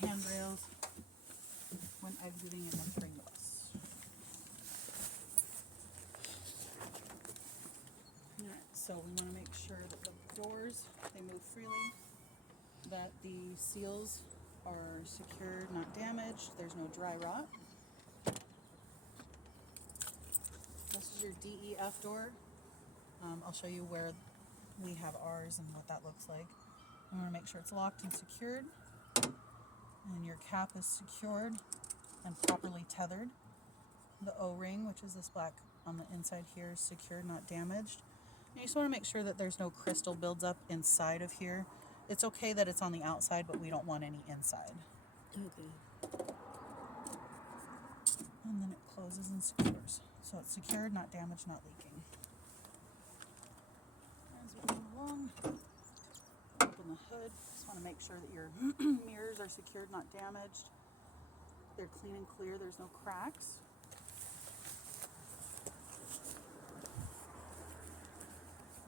the handrails when exiting and entering the bus. Alright, so we want to make sure that the doors, they move freely, that the seals are secured, not damaged, there's no dry rot. This is your DEF door. I'll show you where we have ours and what that looks like. We want to make sure it's locked and secured, and your cap is secured and properly tethered. The O-ring, which is this black on the inside here, is secured, not damaged. And you just want to make sure that there's no crystal builds up inside of here. It's okay that it's on the outside, but we don't want any inside. Okay. And then it closes and secures. So it's secured, not damaged, not leaking. As we move along, open the hood. Just want to make sure that your mirrors are secured, not damaged. They're clean and clear, there's no cracks.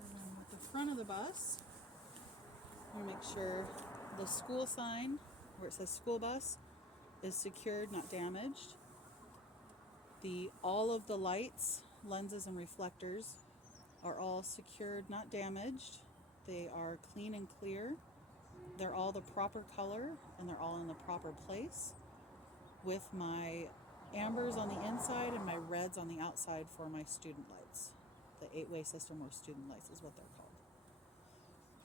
And then with the front of the bus, you want to make sure the school sign where it says school bus is secured, not damaged. All of the lights, lenses, and reflectors are all secured, not damaged. They are clean and clear. They're all the proper color and they're all in the proper place, with my ambers on the inside and my reds on the outside for my student lights. The 8-way system or student lights is what they're called.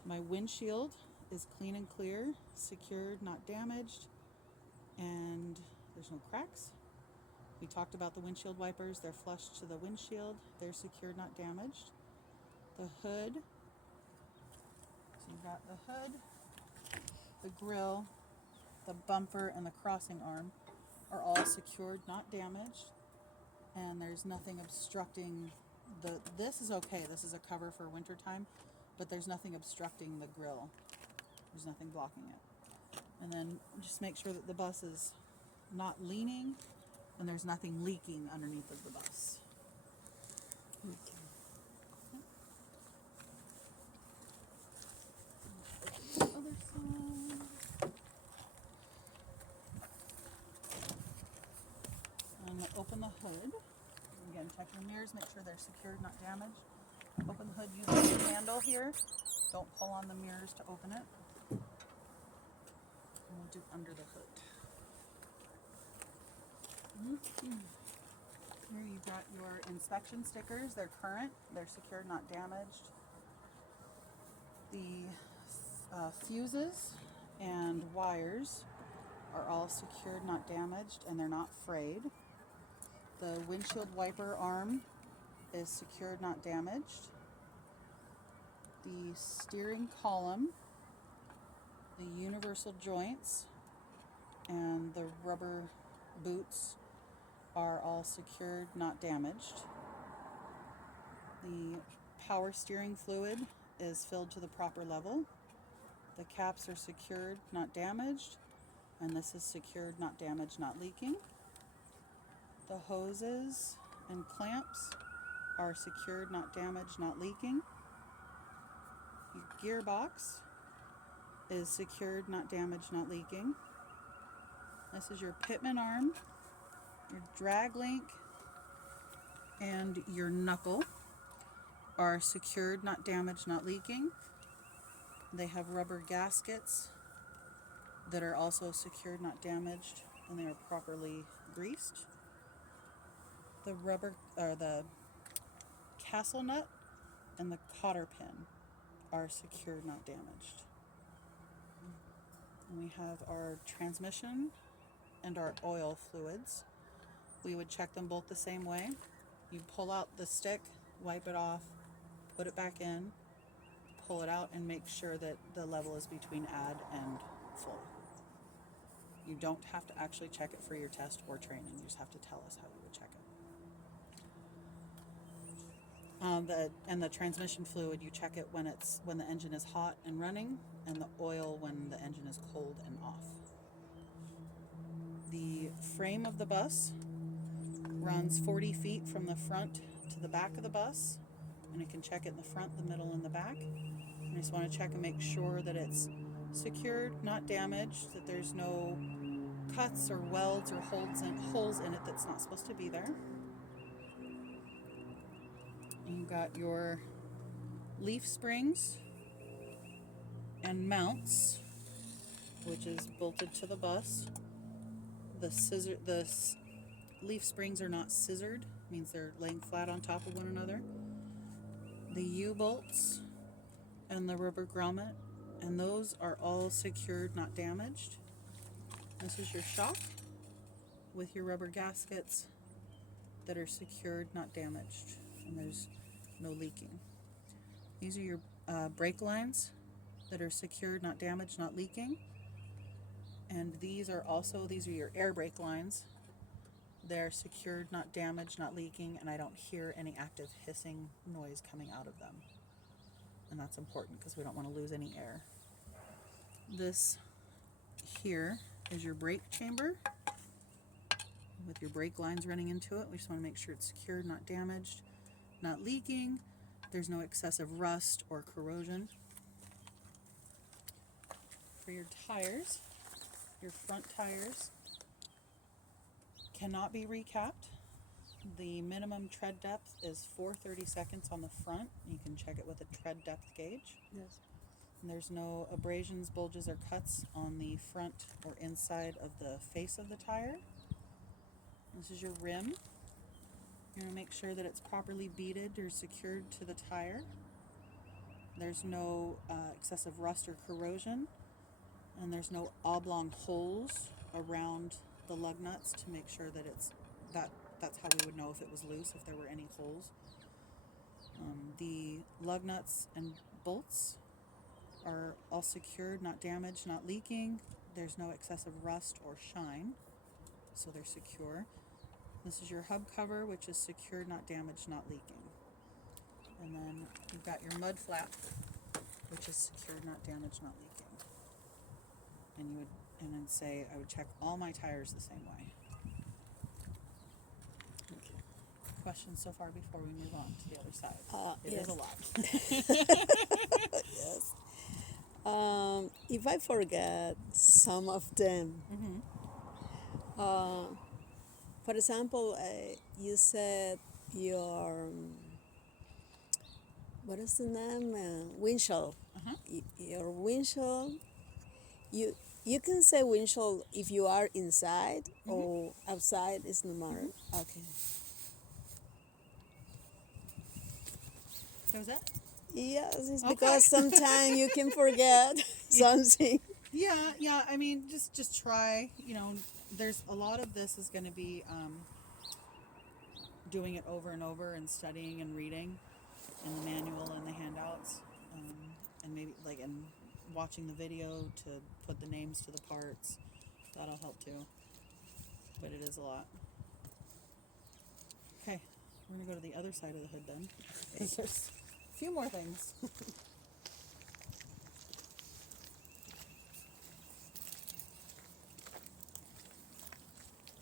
My windshield is clean and clear, secured, not damaged, and there's no cracks. We talked about the windshield wipers. They're flush to the windshield. They're secured, not damaged. The hood. So you've got the hood, the grill, the bumper, and the crossing arm are all secured, not damaged. And there's nothing obstructing this is okay. This is a cover for wintertime, but there's nothing obstructing the grill. There's nothing blocking it. And then just make sure that the bus is not leaning and there's nothing leaking underneath of the bus. Okay. The other side. And open the hood. Again, check your mirrors, make sure they're secured, not damaged. Open the hood using the handle here. Don't pull on the mirrors to open it. And we'll do under the hood. Here you've got your inspection stickers. They're current, they're secured, not damaged. The fuses and wires are all secured, not damaged, and they're not frayed. The windshield wiper arm is secured, not damaged. The steering column, the universal joints, and the rubber boots are all secured, not damaged. The power steering fluid is filled to the proper level. The caps are secured, not damaged, and this is secured, not damaged, not leaking. The hoses and clamps are secured, not damaged, not leaking. Your gearbox is secured, not damaged, not leaking. This is your pitman arm, your drag link, and your knuckle are secured, not damaged, not leaking. They have rubber gaskets that are also secured, not damaged, and they are properly greased. The castle nut and the cotter pin are secured, not damaged. And we have our transmission and our oil fluids. We would check them both the same way. You pull out the stick, wipe it off, put it back in, pull it out, and make sure that the level is between add and full. You don't have to actually check it for your test or training. You just have to tell us how you would check it. The transmission fluid, you check it when the engine is hot and running, and the oil when the engine is cold and off. The frame of the bus runs 40 feet from the front to the back of the bus, and it can check it in the front, the middle, and the back. And I just want to check and make sure that it's secured, not damaged, that there's no cuts or welds or holes in it that's not supposed to be there. You've got your leaf springs and mounts, which is bolted to the bus. The leaf springs are not scissored, means they're laying flat on top of one another. The U-bolts and the rubber grommet, and those are all secured, not damaged. This is your shock with your rubber gaskets that are secured, not damaged, and there's no leaking. These are your brake lines that are secured, not damaged, not leaking. And these are your air brake lines. They're secured, not damaged, not leaking, and I don't hear any active hissing noise coming out of them. And that's important because we don't want to lose any air. This here is your brake chamber with your brake lines running into it. We just want to make sure it's secured, not damaged, not leaking. There's no excessive rust or corrosion. For your tires, your front tires cannot be recapped. The minimum tread depth is 4/32 on the front. You can check it with a tread depth gauge. Yes. And there's no abrasions, bulges, or cuts on the front or inside of the face of the tire. This is your rim. You're going to make sure that it's properly beaded or secured to the tire. There's no excessive rust or corrosion. And there's no oblong holes around the lug nuts to make sure that that's how we would know if it was loose, if there were any holes. The lug nuts and bolts are all secured, not damaged, not leaking. There's no excessive rust or shine, so they're secure. This is your hub cover, which is secured, not damaged, not leaking. And then you've got your mud flap, which is secured, not damaged, not leaking. And I'd say I would check all my tires the same way. Okay. Questions so far before we move on to the other side? It Yes. is a lot. Yes. If I forget some of them, for example, you said your what is the name? Windshield. Your windshield. You can say windshield if you are inside or outside. It's no matter. Okay. So is that? Yes, it's Okay. because sometimes you can forget something. Yeah. I mean, just try. There's a lot of this is going to be doing it over and over and studying and reading in the manual and the handouts, and maybe and watching the video to put the names to the parts. That'll help too. But it is a lot. Okay, we're gonna go to the other side of the hood then. There's a few more things.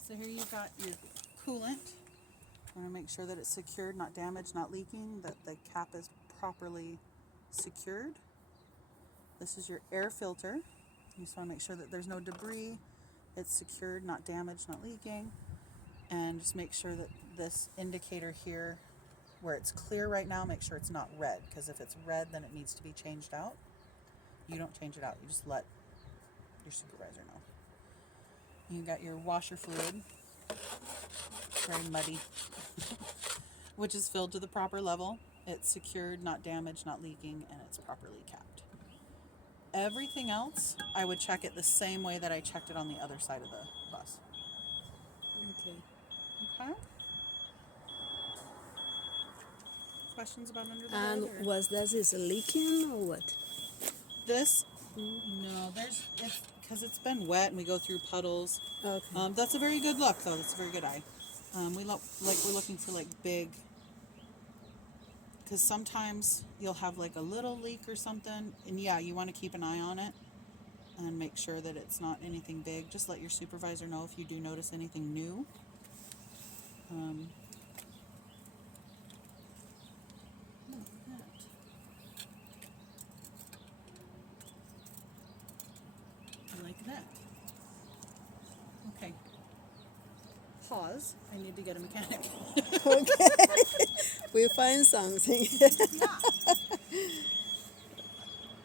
So here you've got your coolant. Want to make sure that it's secured, not damaged, not leaking, that the cap is properly secured. This is your air filter. You just want to make sure that there's no debris. It's secured, not damaged, not leaking. And just make sure that this indicator here, where it's clear right now, make sure it's not red. Because if it's red, then it needs to be changed out. You don't change it out. You just let your supervisor know. You got your washer fluid. Very muddy. Which is filled to the proper level. It's secured, not damaged, not leaking, and it's properly capped. Everything else, I would check it the same way that I checked it on the other side of the bus. Okay. Okay? Questions about under the And hood? was that is leaking or what? This? No, it's because it's been wet and we go through puddles. Okay. That's a very good look, though. That's a very good eye. We're looking for big, because sometimes you'll have a little leak or something, and yeah, you want to keep an eye on it and make sure that it's not anything big. Just let your supervisor know if you do notice anything new. pause. I need to get a mechanic. Okay. We find something. Yeah.